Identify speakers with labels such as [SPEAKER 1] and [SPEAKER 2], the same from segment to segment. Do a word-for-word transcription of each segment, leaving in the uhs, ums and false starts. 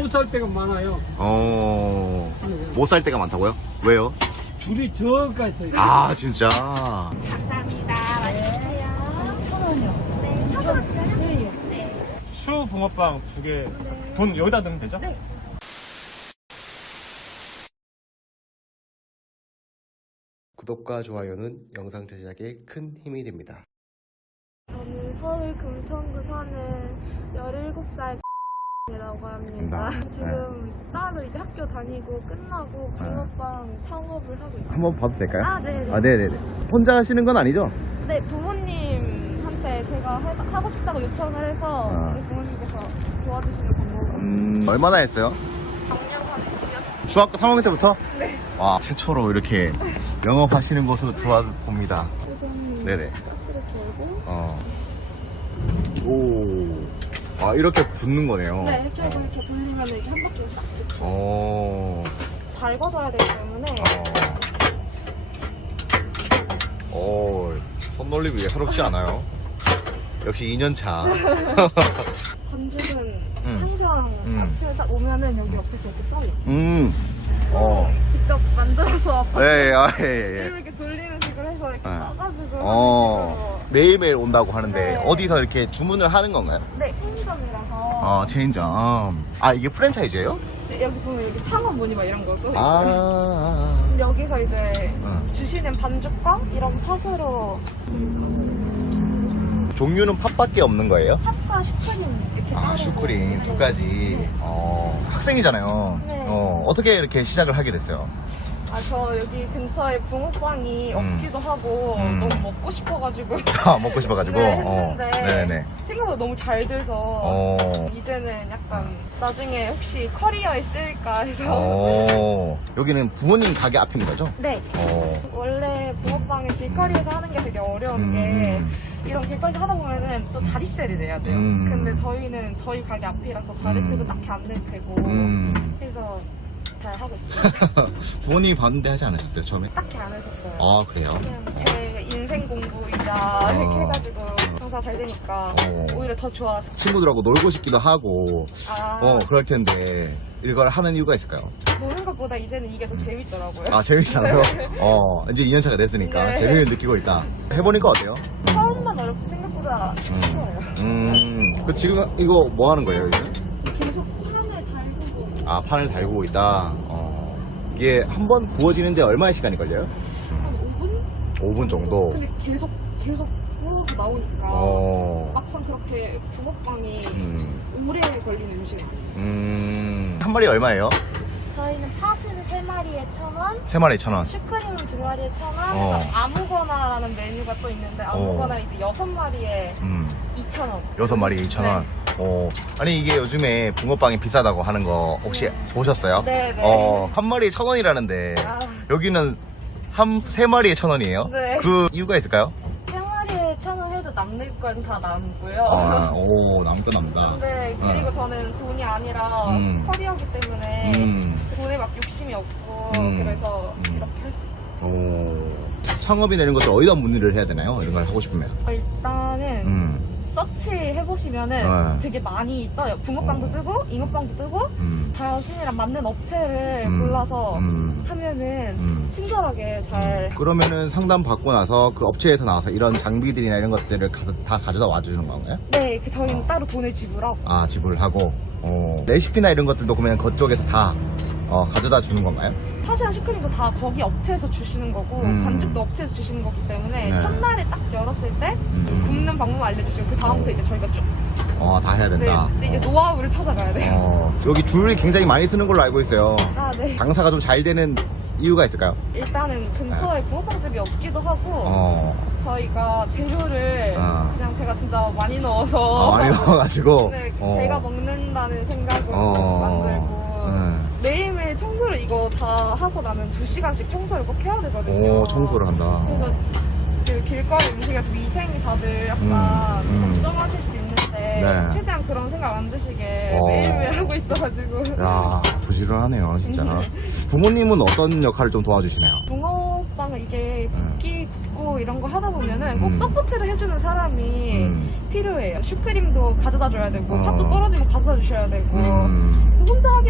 [SPEAKER 1] 못 살 때가 많아요.
[SPEAKER 2] 어, 못 살 때가 많다고요? 왜요?
[SPEAKER 1] 줄이 저가 있어요.
[SPEAKER 2] 아, 진짜.
[SPEAKER 3] 감사합니다. 맛있으세요. 천 원이요. 네. 다섯 원이요? 네.
[SPEAKER 4] 슈 붕어빵 두 개 돈 여기다 넣으면 되죠?
[SPEAKER 3] 네.
[SPEAKER 2] 구독과 좋아요는 영상 제작에 큰 힘이 됩니다.
[SPEAKER 5] 저는 서울 금천구 사는 열일곱 살 이라고 합니다.
[SPEAKER 2] 네.
[SPEAKER 5] 지금 따로 이제 학교 다니고 끝나고 붕어빵 창업을 하고 있어요.
[SPEAKER 2] 한번 봐도 될까요?
[SPEAKER 5] 아, 네.
[SPEAKER 2] 아, 네네네. 혼자 하시는 건 아니죠?
[SPEAKER 5] 네, 부모님한테 제가 해- 하고 싶다고 요청을 해서
[SPEAKER 2] 아.
[SPEAKER 5] 우리 부모님께서 도와주시는 방법으로.
[SPEAKER 2] 음, 얼마나 했어요?
[SPEAKER 5] 작년 학기요?
[SPEAKER 2] 중학교 삼 학년 때부터?
[SPEAKER 5] 네.
[SPEAKER 2] 와, 최초로 이렇게 영업하시는 곳으로 들어와 봅니다.
[SPEAKER 5] 우선
[SPEAKER 2] 네네.
[SPEAKER 5] 가스를 걸고.
[SPEAKER 2] 어. 오. 아, 이렇게 붙는 거네요.
[SPEAKER 5] 네, 이렇게 해서 이렇게 돌리면 이렇게 한 바퀴 싹 붙고.
[SPEAKER 2] 어.
[SPEAKER 5] 잘 거져야 되기 때문에.
[SPEAKER 2] 어. 오, 손 놀리고 예사롭지 않아요. 역시 이 년 차.
[SPEAKER 5] 반죽은
[SPEAKER 2] 음.
[SPEAKER 5] 항상
[SPEAKER 2] 음.
[SPEAKER 5] 아침에 딱 오면은 여기 옆에서 이렇게 써요.
[SPEAKER 2] 음. 어.
[SPEAKER 5] 직접 만들어서
[SPEAKER 2] 예, 예, 아, 예, 예.
[SPEAKER 5] 이렇게 돌리는 식으로 해서 이렇게
[SPEAKER 2] 네.
[SPEAKER 5] 써가지고
[SPEAKER 2] 어. 매일매일 온다고 하는데,
[SPEAKER 5] 네.
[SPEAKER 2] 어디서 이렇게 주문을 하는 건가요?
[SPEAKER 5] 네, 체인점이라서
[SPEAKER 2] 어, 체인점. 아, 이게 프랜차이즈예요?
[SPEAKER 5] 네, 여기 보면 이렇게 창업 문의 막 이런 거 써 있어요.
[SPEAKER 2] 아.
[SPEAKER 5] 여기서 이제
[SPEAKER 2] 어.
[SPEAKER 5] 주시는 반죽과 이런 팥으로
[SPEAKER 2] 종류는 팥밖에 없는 거예요?
[SPEAKER 5] 팥과 슈크림 이렇게
[SPEAKER 2] 아,
[SPEAKER 5] 따로
[SPEAKER 2] 슈크림 두 가지. 어, 학생이잖아요.
[SPEAKER 5] 네.
[SPEAKER 2] 어, 어떻게 이렇게 시작을 하게 됐어요?
[SPEAKER 5] 아, 저 여기 근처에 붕어빵이
[SPEAKER 2] 음.
[SPEAKER 5] 없기도 하고
[SPEAKER 2] 음.
[SPEAKER 5] 너무 먹고 싶어가지고
[SPEAKER 2] 아, 먹고 싶어가지고.
[SPEAKER 5] 네,
[SPEAKER 2] 어,
[SPEAKER 5] 했는데
[SPEAKER 2] 네네.
[SPEAKER 5] 생각보다 너무 잘 돼서
[SPEAKER 2] 어.
[SPEAKER 5] 이제는 약간 나중에 혹시 커리어에 쓸까 해서
[SPEAKER 2] 어, 여기는 부모님 가게 앞인 거죠?
[SPEAKER 5] 네.
[SPEAKER 2] 어.
[SPEAKER 5] 원래 붕어빵을 길거리에서 하는 게 되게 어려운 게
[SPEAKER 2] 음.
[SPEAKER 5] 이런 길거리에서 하다 보면은 또 자릿세를 내야 돼요.
[SPEAKER 2] 음.
[SPEAKER 5] 근데 저희는 저희 가게 앞이라서 자릿세도
[SPEAKER 2] 음.
[SPEAKER 5] 딱히 안 낼 테고
[SPEAKER 2] 음.
[SPEAKER 5] 해서 잘 하고 있어요.
[SPEAKER 2] 부모님이 봤는데 하지 않으셨어요, 처음에?
[SPEAKER 5] 딱히 안 하셨어요.
[SPEAKER 2] 아, 그래요?
[SPEAKER 5] 그냥 제 인생 공부이자 이렇게 해가지고 장사 잘 되니까
[SPEAKER 2] 어.
[SPEAKER 5] 오히려 더 좋아서.
[SPEAKER 2] 친구들하고 놀고 싶기도 하고,
[SPEAKER 5] 아,
[SPEAKER 2] 어, 그럴 텐데, 이걸 하는 이유가 있을까요?
[SPEAKER 5] 노는 것보다 이제는 이게 더 재밌더라고요.
[SPEAKER 2] 아, 재밌어요? 어, 이제 이 년 차가 됐으니까
[SPEAKER 5] 네.
[SPEAKER 2] 재미를 느끼고 있다. 해보니까 어때요?
[SPEAKER 5] 처음만 어렵지 생각보다 쉬워요.
[SPEAKER 2] 음, 그 지금 이거 뭐 하는 거예요, 이제?
[SPEAKER 5] 지금 계속 판을 달고
[SPEAKER 2] 아, 판을 달고 있다. 어, 이게 한 번 구워지는데 얼마의 시간이 걸려요?
[SPEAKER 5] 한 오 분?
[SPEAKER 2] 오 분 정도.
[SPEAKER 5] 근데 계속 계속 구워서 나오니까
[SPEAKER 2] 어,
[SPEAKER 5] 막상 그렇게 붕어빵이
[SPEAKER 2] 음,
[SPEAKER 5] 오래 걸리는 음식이에요.
[SPEAKER 2] 음, 한 마리 얼마예요?
[SPEAKER 5] 저희는 팥은 세 마리에 천 원,
[SPEAKER 2] 세 마리 천 원.
[SPEAKER 5] 슈크림은 두 마리에 천 원,
[SPEAKER 2] 어.
[SPEAKER 5] 그래서 아무거나라는 메뉴가 또 있는데 아무거나 이제 여섯 마리에
[SPEAKER 2] 음,
[SPEAKER 5] 이천 원.
[SPEAKER 2] 여섯 마리 이천 원. 어, 아니 이게 요즘에 붕어빵이 비싸다고 하는 거 혹시 보셨어요?
[SPEAKER 5] 네, 네.
[SPEAKER 2] 어, 한 마리에 천 원이라는데
[SPEAKER 5] 아.
[SPEAKER 2] 여기는 한 세 마리에 천 원이에요?
[SPEAKER 5] 네.
[SPEAKER 2] 그 이유가 있을까요?
[SPEAKER 5] 세 마리에 천 원 해도 남는 건 다 남고요.
[SPEAKER 2] 아, 오, 남고 남다.
[SPEAKER 5] 네, 그리고 저는 돈이 아니라
[SPEAKER 2] 음.
[SPEAKER 5] 커리어기 때문에
[SPEAKER 2] 음.
[SPEAKER 5] 돈에 막 욕심이 없고
[SPEAKER 2] 음.
[SPEAKER 5] 그래서
[SPEAKER 2] 음.
[SPEAKER 5] 이렇게 할 수 있어요.
[SPEAKER 2] 오, 창업이나 이런 것들 어디다 문의를 해야 되나요? 이런 걸 하고 싶으면.
[SPEAKER 5] 일단은
[SPEAKER 2] 음,
[SPEAKER 5] 서치 해보시면은
[SPEAKER 2] 네.
[SPEAKER 5] 되게 많이 떠요. 붕어빵도
[SPEAKER 2] 어.
[SPEAKER 5] 뜨고 잉어빵도 뜨고
[SPEAKER 2] 음,
[SPEAKER 5] 자신이랑 맞는 업체를
[SPEAKER 2] 음,
[SPEAKER 5] 골라서
[SPEAKER 2] 음.
[SPEAKER 5] 하면은
[SPEAKER 2] 음.
[SPEAKER 5] 친절하게 잘
[SPEAKER 2] 그러면은 상담 받고 나서 그 업체에서 나와서 이런 장비들이나 이런 것들을 가, 다 가져다 와주는 건가요?
[SPEAKER 5] 네, 그 저희는
[SPEAKER 2] 어.
[SPEAKER 5] 따로 돈을 지불하고
[SPEAKER 2] 아, 지불하고. 어, 레시피나 이런 것들도 그러면 그쪽에서 다 어, 가져다 주는 건가요?
[SPEAKER 5] 팥이랑 슈크림도 다 거기 업체에서 주시는 거고
[SPEAKER 2] 음.
[SPEAKER 5] 반죽도 업체에서 주시는 거기 때문에
[SPEAKER 2] 네.
[SPEAKER 5] 첫날에 딱 열었을 때
[SPEAKER 2] 음.
[SPEAKER 5] 굽는 방법 알려주시고 그 다음부터 이제 저희가 쭉
[SPEAKER 2] 어, 다 해야
[SPEAKER 5] 네,
[SPEAKER 2] 된다.
[SPEAKER 5] 근데 이제 노하우를 찾아가야 돼요.
[SPEAKER 2] 어, 여기 줄이 굉장히 많이 쓰는 걸로 알고 있어요.
[SPEAKER 5] 아, 네.
[SPEAKER 2] 장사가 좀 잘 되는 이유가 있을까요?
[SPEAKER 5] 일단은 근처에 붕어빵집이 없기도 하고
[SPEAKER 2] 어,
[SPEAKER 5] 저희가 재료를
[SPEAKER 2] 어.
[SPEAKER 5] 그냥 제가 진짜 많이 넣어서
[SPEAKER 2] 아, 많이 넣어가지고.
[SPEAKER 5] 네,
[SPEAKER 2] 어.
[SPEAKER 5] 제가 먹는다는 생각으로
[SPEAKER 2] 어.
[SPEAKER 5] 만들고
[SPEAKER 2] 음.
[SPEAKER 5] 매일매일 청소를 이거 다 하고 나면 두 시간씩 청소를 꼭 해야 되거든요.
[SPEAKER 2] 오, 청소를 한다.
[SPEAKER 5] 그래서 그 길거리 음식에서 위생이 다들 약간
[SPEAKER 2] 음, 음.
[SPEAKER 5] 걱정하실 수 있는데
[SPEAKER 2] 네.
[SPEAKER 5] 최대한 그런 생각 안 드시게
[SPEAKER 2] 어.
[SPEAKER 5] 매일매일 하고 있어가지고
[SPEAKER 2] 야, 부지런하네요, 진짜. 부모님은 어떤 역할을 좀 도와주시나요?
[SPEAKER 5] 붕어빵을 이게 굽기 굽고 이런 거 하다 보면은 꼭
[SPEAKER 2] 음.
[SPEAKER 5] 서포트를 해주는 사람이
[SPEAKER 2] 음.
[SPEAKER 5] 필요해요. 슈크림도 가져다 줘야 되고
[SPEAKER 2] 어.
[SPEAKER 5] 팥도 떨어지면 가져다 주셔야 되고
[SPEAKER 2] 음.
[SPEAKER 5] 그래서 혼자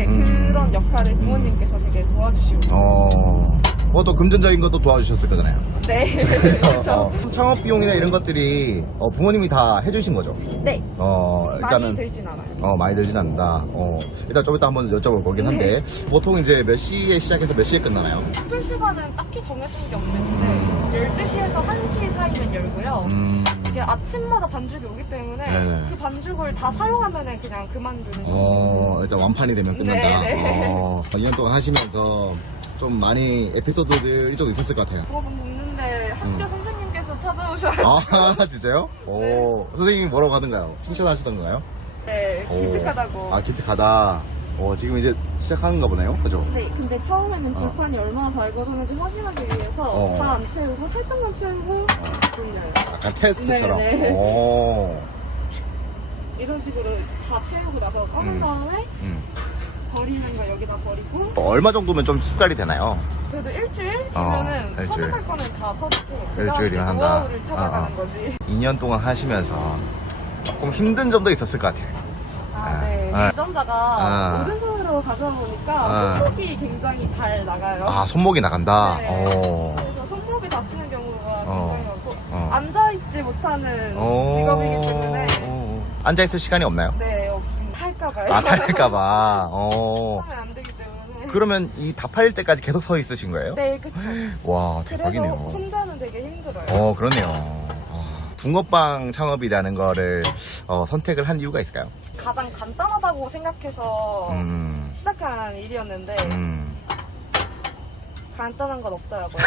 [SPEAKER 5] 네,
[SPEAKER 2] 음.
[SPEAKER 5] 그런 역할을 부모님께서 되게 도와주시고.
[SPEAKER 2] 어, 그것도 금전적인 것도 도와주셨을 거잖아요.
[SPEAKER 5] 네.
[SPEAKER 2] 어, 어. 창업 비용이나 이런 것들이 어, 부모님이 다 해주신 거죠?
[SPEAKER 5] 네.
[SPEAKER 2] 어, 일단은
[SPEAKER 5] 많이 들진 않아요.
[SPEAKER 2] 어, 많이 들진 않는다. 어, 일단 좀 이따 한번 여쭤볼 거긴 한데 보통 이제 몇 시에 시작해서 몇 시에 끝나나요?
[SPEAKER 5] 학교 시간은 딱히 정해진 게 없는데 열두 시에서 한 시 사이면 열고요.
[SPEAKER 2] 음,
[SPEAKER 5] 이게 아침마다 반죽이 오기 때문에
[SPEAKER 2] 네네.
[SPEAKER 5] 그 반죽을 다 사용하면 그냥 그만두는 거죠.
[SPEAKER 2] 어, 일단 완판이 되면 끝난다.
[SPEAKER 5] 네, 네.
[SPEAKER 2] 어, 이 년 동안 하시면서 좀 많이 에피소드들이 좀 있었을 것 같아요.
[SPEAKER 5] 부업은 먹는데 학교
[SPEAKER 2] 음.
[SPEAKER 5] 선생님께서 찾아오셔서
[SPEAKER 2] 아, 진짜요? 오, 선생님이 뭐라고 하던가요? 칭찬하시던가요?
[SPEAKER 5] 네,
[SPEAKER 2] 오.
[SPEAKER 5] 기특하다고.
[SPEAKER 2] 아, 기특하다. 어, 지금 이제 시작하는가 보네요? 그죠?
[SPEAKER 5] 네, 근데 처음에는
[SPEAKER 2] 어.
[SPEAKER 5] 불판이 얼마나 달궈졌는지 확인하기 위해서
[SPEAKER 2] 어.
[SPEAKER 5] 다 안 채우고 살짝만 채우고 돌려요.
[SPEAKER 2] 약간 테스트처럼.
[SPEAKER 5] 네, 네.
[SPEAKER 2] 오.
[SPEAKER 5] 이런 식으로 다 채우고 나서 꺼낸
[SPEAKER 2] 음.
[SPEAKER 5] 다음에
[SPEAKER 2] 음.
[SPEAKER 5] 버리는 거 여기다 버리고
[SPEAKER 2] 어, 얼마 정도면 좀 습관이 되나요?
[SPEAKER 5] 그래도 일주일이면은
[SPEAKER 2] 어, 일주일.
[SPEAKER 5] 터득할 거는 다 터득해요.
[SPEAKER 2] 일주일이면 한다.
[SPEAKER 5] 노하우를 찾아가는
[SPEAKER 2] 어, 어.
[SPEAKER 5] 거지.
[SPEAKER 2] 이 년 동안 하시면서 조금 힘든 점도 있었을 것 같아요.
[SPEAKER 5] 아, 네.
[SPEAKER 2] 아.
[SPEAKER 5] 유전자가
[SPEAKER 2] 아.
[SPEAKER 5] 오른손으로 가져다 보니까
[SPEAKER 2] 아.
[SPEAKER 5] 손목이 굉장히 잘 나가요.
[SPEAKER 2] 아, 손목이 나간다?
[SPEAKER 5] 네.
[SPEAKER 2] 오.
[SPEAKER 5] 그래서 손목이 다치는 경우가
[SPEAKER 2] 어.
[SPEAKER 5] 굉장히 많고
[SPEAKER 2] 어.
[SPEAKER 5] 앉아있지 못하는
[SPEAKER 2] 오.
[SPEAKER 5] 직업이기 때문에
[SPEAKER 2] 오. 앉아있을 시간이 없나요?
[SPEAKER 5] 네, 없습니다. 탈까봐요.
[SPEAKER 2] 아, 탈까봐. 어.
[SPEAKER 5] 하면 안 되기 때문에.
[SPEAKER 2] 그러면 이 다 팔릴 때까지 계속 서 있으신 거예요?
[SPEAKER 5] 네, 그쵸.
[SPEAKER 2] 와,
[SPEAKER 5] 그래서
[SPEAKER 2] 대박이네요.
[SPEAKER 5] 혼자는 되게 힘들어요.
[SPEAKER 2] 어, 그러네요. 아, 붕어빵 창업이라는 거를 어, 선택을 한 이유가 있을까요?
[SPEAKER 5] 가장 간단하다고 생각해서
[SPEAKER 2] 음,
[SPEAKER 5] 시작한 일이었는데
[SPEAKER 2] 음.
[SPEAKER 5] 간단한 건 없더라고요.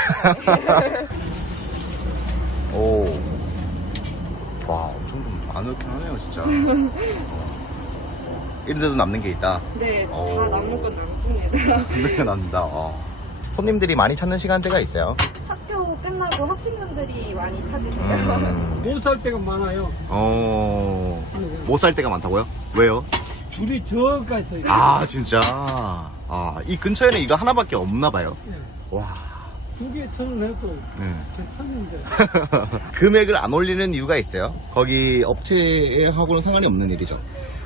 [SPEAKER 2] 오. 와, 엄청 좀 아늑긴 하네요, 진짜. 이런데도 남는 게 있다.
[SPEAKER 5] 네, 다
[SPEAKER 2] 오.
[SPEAKER 5] 남는 건 남습니다.
[SPEAKER 2] 남는 남는다. 어. 손님들이 많이 찾는 시간대가 있어요.
[SPEAKER 5] 학교 끝나고 학생분들이 많이 찾으세요.
[SPEAKER 2] 음.
[SPEAKER 1] 못 살 때가 많아요.
[SPEAKER 2] 어, 못 살 때가 많다고요? 왜요?
[SPEAKER 1] 줄이 저까지 서 있어요.
[SPEAKER 2] 아, 진짜. 아, 이 근처에는 이거 하나밖에 없나 봐요.
[SPEAKER 1] 네.
[SPEAKER 2] 와.
[SPEAKER 1] 두개 천원 해도
[SPEAKER 2] 네.
[SPEAKER 1] 괜찮은데.
[SPEAKER 2] 금액을 안 올리는 이유가 있어요? 거기 업체하고는 상관이 없는 일이죠.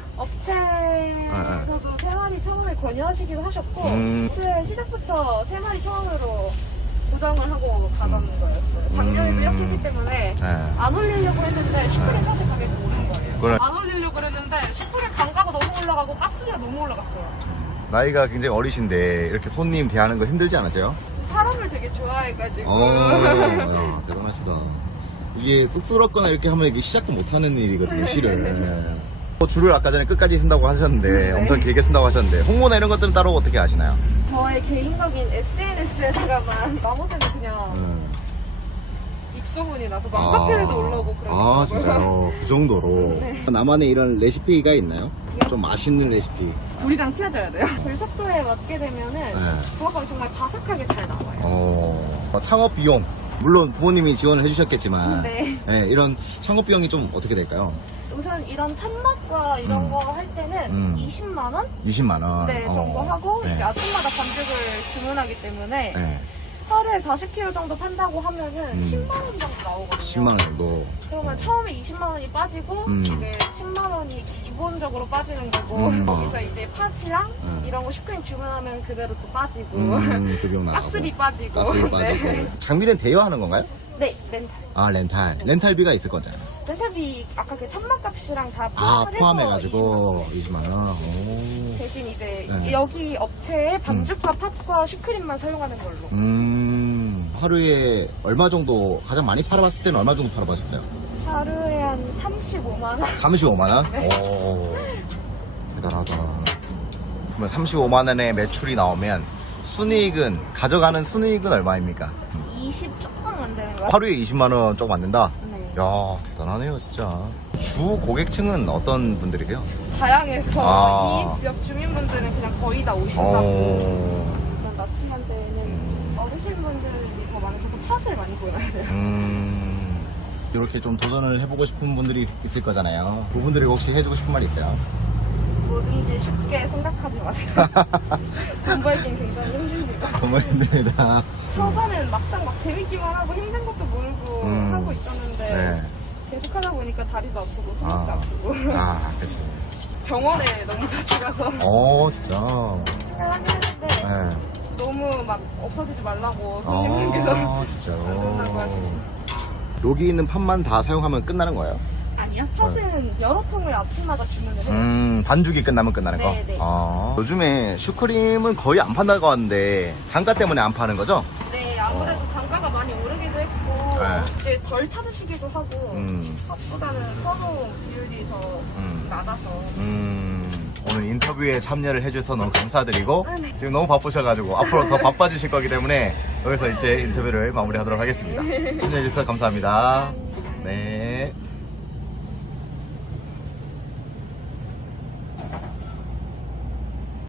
[SPEAKER 5] 업체에서도 세 마리 천 원을 권유하시기도 하셨고
[SPEAKER 2] 음.
[SPEAKER 5] 업체 시작부터 세 마리 천 원으로 고정을 하고 가던 거였어요. 작년에도
[SPEAKER 2] 음.
[SPEAKER 5] 이렇게 했기 때문에
[SPEAKER 2] 네.
[SPEAKER 5] 안 올리려고 했는데 슈크림 사실 가격이 오른 거예요.
[SPEAKER 2] 그래.
[SPEAKER 5] 안 올리려고 했는데 슈크림 단가가 너무 올라가고 가스비가 너무 올라갔어요.
[SPEAKER 2] 나이가 굉장히 어리신데 이렇게 손님 대하는 거 힘들지 않으세요?
[SPEAKER 5] 사람을 되게 좋아해가지고
[SPEAKER 2] 어, 야, 대단하시다. 이게 쑥스럽거나 이렇게 하면 이게 시작도 못하는 일이거든요, 실은. 어, 줄을 아까 전에 끝까지 쓴다고 하셨는데,
[SPEAKER 5] 네.
[SPEAKER 2] 엄청 길게 쓴다고 하셨는데, 홍보나 이런 것들은 따로 어떻게 하시나요?
[SPEAKER 5] 저의 개인적인 에스엔에스에다가만 나머지는 그냥
[SPEAKER 2] 음.
[SPEAKER 5] 입소문이 나서 맘카페에도 올라오고 그러더라고요.
[SPEAKER 2] 아, 진짜요? 그 정도로.
[SPEAKER 5] 네.
[SPEAKER 2] 나만의 이런 레시피가 있나요? 좀 맛있는 레시피.
[SPEAKER 5] 불이랑 친해져야 돼요. 불 속도에 맞게 되면은 붕어빵이 정말 바삭하게 잘 나와요.
[SPEAKER 2] 어, 어, 창업 비용. 물론 부모님이 지원을 해주셨겠지만,
[SPEAKER 5] 네.
[SPEAKER 2] 네, 이런 창업 비용이 좀 어떻게 될까요?
[SPEAKER 5] 우선 이런 천막과 이런
[SPEAKER 2] 음.
[SPEAKER 5] 거 할 때는
[SPEAKER 2] 음.
[SPEAKER 5] 이십만 원?
[SPEAKER 2] 이십만 원.
[SPEAKER 5] 네,
[SPEAKER 2] 어.
[SPEAKER 5] 정도 하고
[SPEAKER 2] 네.
[SPEAKER 5] 이제 아침마다 반죽을 주문하기 때문에
[SPEAKER 2] 네,
[SPEAKER 5] 하루에 사십 킬로그램 정도 판다고 하면은
[SPEAKER 2] 음.
[SPEAKER 5] 십만 원 정도 나오거든요.
[SPEAKER 2] 십만 원 정도.
[SPEAKER 5] 그러면 처음에 이십만 원이 빠지고
[SPEAKER 2] 음.
[SPEAKER 5] 이제 십만 원이 기본적으로 빠지는 거고
[SPEAKER 2] 음.
[SPEAKER 5] 거기서 이제 팥이랑
[SPEAKER 2] 음.
[SPEAKER 5] 이런 거 슈크림 주문하면 그대로 또 빠지고
[SPEAKER 2] 음, 그 비용 나가고.
[SPEAKER 5] 가스비 빠지고
[SPEAKER 2] 가스비 빠지고.
[SPEAKER 5] 네.
[SPEAKER 2] 장비는 대여하는 건가요?
[SPEAKER 5] 네, 렌탈.
[SPEAKER 2] 아, 렌탈. 렌탈비가 있을 거잖아요.
[SPEAKER 5] 렌탈비 아까 그 천막값이랑 다
[SPEAKER 2] 아,
[SPEAKER 5] 포함을 해서
[SPEAKER 2] 포함해가지고 이십만 원. 오.
[SPEAKER 5] 대신 이제
[SPEAKER 2] 네.
[SPEAKER 5] 여기 업체에 반죽과 팥과 슈크림만 사용하는 걸로.
[SPEAKER 2] 음, 하루에 얼마 정도, 가장 많이 팔아봤을 때는 얼마 정도 팔아보셨어요?
[SPEAKER 5] 하루에 한 삼십오만 원.
[SPEAKER 2] 삼십오만 원?
[SPEAKER 5] 네.
[SPEAKER 2] 오, 대단하다. 그러면 삼십오만 원의 매출이 나오면 순이익은, 가져가는 순이익은 얼마입니까?
[SPEAKER 5] 이십 조금 안 되는 거야.
[SPEAKER 2] 하루에 이십만 원 조금 안 된다?
[SPEAKER 5] 네.
[SPEAKER 2] 야, 대단하네요, 진짜. 주 고객층은 어떤 분들이세요?
[SPEAKER 5] 다양해서
[SPEAKER 2] 아.
[SPEAKER 5] 이 지역 주민분들은 그냥 거의 다 오신다고.
[SPEAKER 2] 어,
[SPEAKER 5] 그런 낮 시간대에는
[SPEAKER 2] 음.
[SPEAKER 5] 어르신분들이 더 많으셔서 팥을 많이 보여야 돼요.
[SPEAKER 2] 음, 이렇게 좀 도전을 해보고 싶은 분들이 있을 거잖아요. 그분들이 혹시 해주고 싶은 말 있어요?
[SPEAKER 5] 뭐든지 쉽게 생각하지 마세요. 돈 벌긴 굉장히 힘듭니다.
[SPEAKER 2] 너무 힘듭니다.
[SPEAKER 5] 초반엔 막상 막 재밌기만 하고 힘든 것도 모르고
[SPEAKER 2] 음.
[SPEAKER 5] 하고 있었는데
[SPEAKER 2] 네.
[SPEAKER 5] 계속 하다 보니까 다리도 아프고 손목도
[SPEAKER 2] 아.
[SPEAKER 5] 아. 프고
[SPEAKER 2] 아, 그치.
[SPEAKER 5] 병원에 너무 자주 가서
[SPEAKER 2] 어, 진짜.
[SPEAKER 5] 하는데
[SPEAKER 2] 네.
[SPEAKER 5] 너무 막 없어지지 말라고 손님들께서
[SPEAKER 2] 아, 진짜요? 여기 있는 팥만 다 사용하면 끝나는 거예요?
[SPEAKER 5] 아니요. 팥은 여러 통을 아침마다 주문을 해요.
[SPEAKER 2] 음, 반죽이 끝나면 끝나는 거?
[SPEAKER 5] 네, 네.
[SPEAKER 2] 아, 요즘에 슈크림은 거의 안 판다고 하는데 단가 때문에 안 파는 거죠?
[SPEAKER 5] 네, 아무래도 단가가 많이 오르기도 했고
[SPEAKER 2] 네.
[SPEAKER 5] 이제 덜 찾으시기도 하고
[SPEAKER 2] 음,
[SPEAKER 5] 팥보다는 선호 비율이 더
[SPEAKER 2] 음.
[SPEAKER 5] 낮아서
[SPEAKER 2] 음, 오늘 인터뷰에 참여를 해주셔서 너무 감사드리고
[SPEAKER 5] 아, 네.
[SPEAKER 2] 지금 너무 바쁘셔가지고 앞으로 더 바빠지실 거기 때문에 여기서 이제 인터뷰를 마무리하도록 하겠습니다. 참여해주셔서 감사합니다. 네.